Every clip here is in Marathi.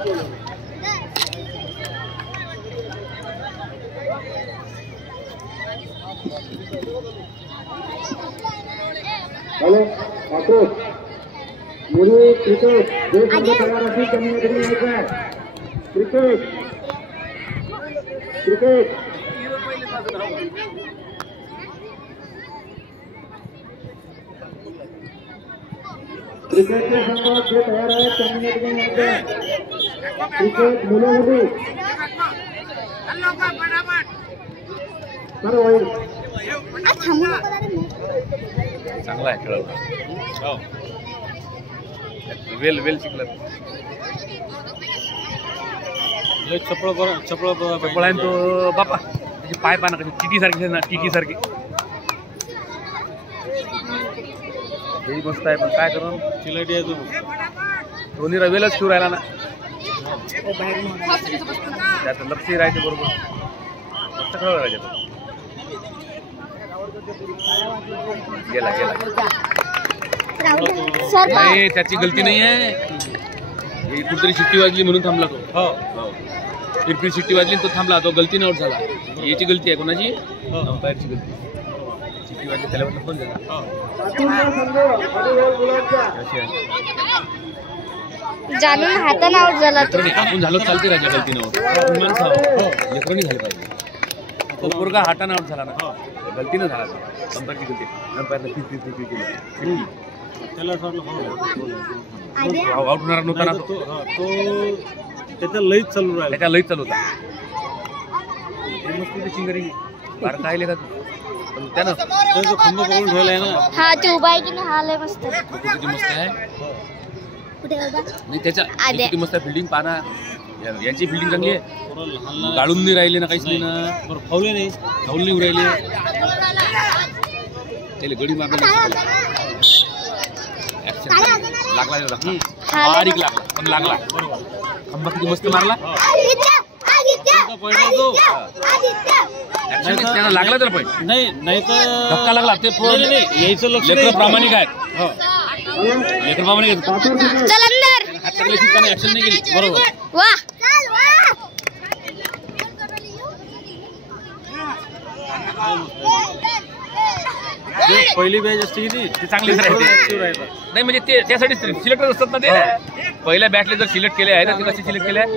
हॅलो अशोक मुली क्रिकेट जे संघ तयार असेल त्यांनी इकडे यायचं आहे. क्रिकेट क्रिकेट क्रिकेटचे संघ जे तयार आहेत त्यांनी इकडे यायचं आहे. क्रिकेट मुलं मुली सर्व होईल. चांगला आहे खेळ. हो वेल वेल शिकला. चपळ आहे तो बापा. त्याचे पाय पाना कशी टिकी सारखी ना, टिकी सारखी. हे मस्त आहे पण काय करून चिलटी आहे. दोन्ही वेलच शिव राहिला ना. त्याचं लक्ष राहते बरोबर. मस्त खेळ राहायचे. गेला गेला नाही, त्याची गलती नाही आहे. कुठतरी शिट्टी वाजली म्हणून थांबला तो. हो फिरफिर शिट्टी वाजली तो थांबला. तो गलतीने आउट झाला. याची गलती आहे कोणाची? अंपायरची गलती. शिट्टी वाजली त्याला म्हटलं फोन झाला. जाणून हाताने आउट झाला. आपण झालो चालते राजा गलतीने आउट. लेकरांनी झालं पाहिजे. तो पोरगा हाताने आउट झाला ना, गलतीनं झाला. अंपायरची गलती. अंपायरने फिरफिर केली. आउट होणार नव्हता ना तो. त्याचा लईच चालू राहिला. त्याच्या लईच चालू होता. चिंगरी बार काय का पण त्यानं खंबा पकडून ठेवलाय ना. हा ते उभा आहे की नाही. हा लय मस्त आहे. किती मस्त आहे. कुठे उभा नाही त्याच्या किती मस्त आहे. फिल्डिंग पाना. यांची फिल्डिंग चांगली आहे. गाळून नाही राहिले ना, काहीच नाही ना. बरं फावले नाही. फाऊल नाही राहिले. त्याला गडी मारला लागला. बारीक लागला पण लागला. खंबा किती मस्त मारला. त्याला लागला त्याला पाहिजे. नाही नाही तर धक्का लागला. ते यायचं लक्ष प्रामाणिक आहे. लेकर प्रामाणिक हात टाकले शिकताना ऍक्शन नाही केली. बरोबर. वाह पहिली बॅच असते की ती चांगलीच राहते. नाही म्हणजे ते त्यासाठी सिलेक्टर असतात ना ते. पहिल्या बॅचले जर सिलेक्ट केले आहे तर ते कसे सिलेक्ट केले आहे.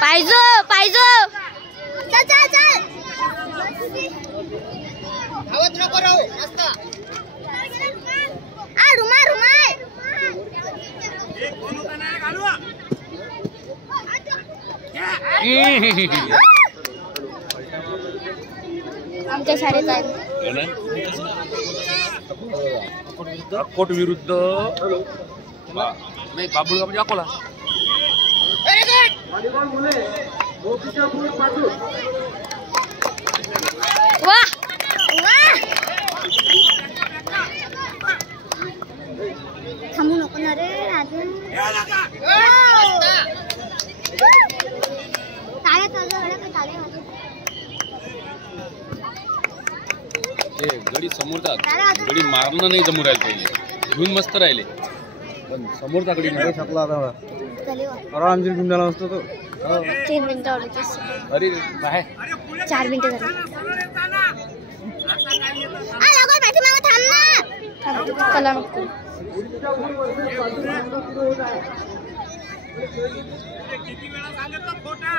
पाहिजो पाहिजो. आमच्या शाळेत आहे अक्कोट विरुद्ध नाही बाबुळगाव म्हणजे अकोला. वाह वाह. थांबू नको ना रे अजून. गडी समोरचा गडी मारणं नाही जमू राहिले. पहिले घेऊन मस्त राहिले पण समोरचा गडी नाही शकला. आरामशीर घेऊन झाला असतो तो. 3 मिनिटं आवडत. अरे बाहेर 4 मिनिटं झाली. कला नको. किती वेळा सांगितलं खोटा.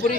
पुरी